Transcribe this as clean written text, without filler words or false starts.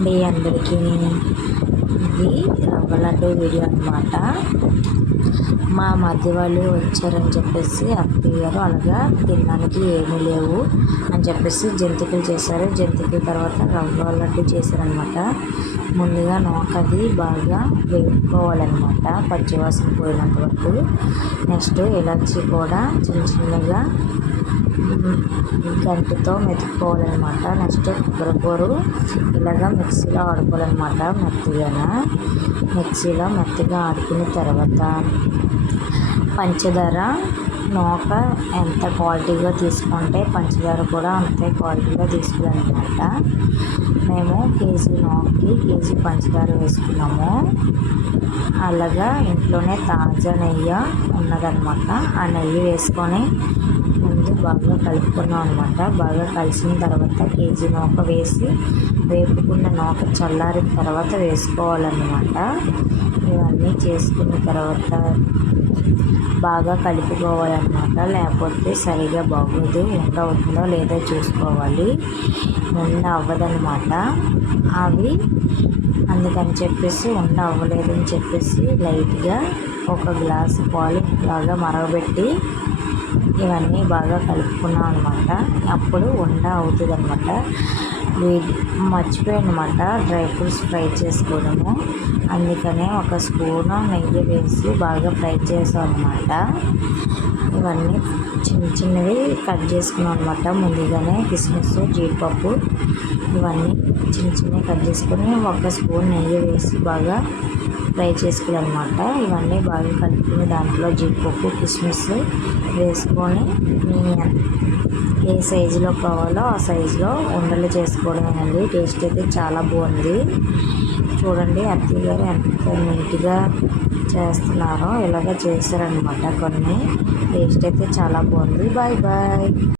అండి అందరికీ. ఇది రవ్వ లడ్డు వీడియో అన్నమాట. మా మధ్య వాళ్ళు వచ్చారని చెప్పేసి అత్తయ్య గారు అలాగా తినడానికి ఏమీ లేవు అని చెప్పేసి జంతికలు చేశారు. జంతికల తర్వాత రవ్వ లడ్డు చేశారనమాట. ముందుగా నూకది బాగా వేపుకోవాలన్నమాట, పచ్చివాసన పోయినంత వరకు. నెక్స్ట్ ఇలాచి కూడా చిన్న చిన్నగా గంటితో మెతుక్కోవాలన్నమాట. నెక్స్ట్ కొబ్బరికూర ఇలాగా మిక్సీలో ఆడుకోవాలన్నమాట. మిక్సీలో మెత్తగా ఆడుకున్న తర్వాత పంచదార నూక ఎంత క్వాలిటీగా తీసుకుంటే పంచదార కూడా అంతే క్వాలిటీగా తీసుకోవాలన్నమాట. మేము కేజీ నూకకి కేజీ పంచదార వేసుకున్నాము. అలాగా ఇంట్లోనే తాజా నెయ్యి ఉన్నదన్నమాట. ఆ నెయ్యి వేసుకొని ముందు బాగా కలుపుకున్నాం అనమాట. బాగా కలిసిన తర్వాత కేజీ నూక వేసి వేపుకున్న నూక చల్లారిన తర్వాత వేసుకోవాలన్నమాట. ఇవన్నీ చేసుకున్న తర్వాత బాగా కలుపుకోవాలన్నమాట. లేకపోతే సరిగా బాగోదు, ఉండ అవుతుందో లేదో చూసుకోవాలి. ఉండ అవ్వదన్నమాట అవి. అందుకని చెప్పేసి ఉండ అవ్వలేదని చెప్పేసి లైట్గా ఒక గ్లాసు పాలు బాగా మరగబెట్టి ఇవన్నీ బాగా కలుపుకున్నాం అనమాట. అప్పుడు ఉండ అవుతుంది అనమాట. మర్చిపోయానమాట డ్రై ఫ్రూట్స్ ఫ్రై చేసుకోవడము. అందుకనే ఒక స్పూను నెయ్యి వేసి బాగా ఫ్రై చేసాం అనమాట. ఇవన్నీ చిన్న చిన్నవి కట్ చేసుకున్నాం అనమాట. ముందుగానే కిస్మిస్, జీడిపప్పు ఇవన్నీ చిన్న చిన్నవి కట్ చేసుకొని ఒక స్పూన్ నెయ్యి వేసి బాగా ఫ్రై చేసుకోవాలన్నమాట. ఇవన్నీ బాగా కలుపుకుని దాంట్లో జీడిపప్పు, కిస్మిస్ వేసుకొని ఏ సైజులో కావాలో ఆ సైజులో ఉండలు చేసుకోవడమేనండి. టేస్ట్ అయితే చాలా బాగుంది. చూడండి అత్తయ్య గారు ఎంత నీట్గా చేస్తున్నారో. ఇలాగ చేశారనమాట కొన్ని. టేస్ట్ అయితే చాలా బాగుంది. Bye bye.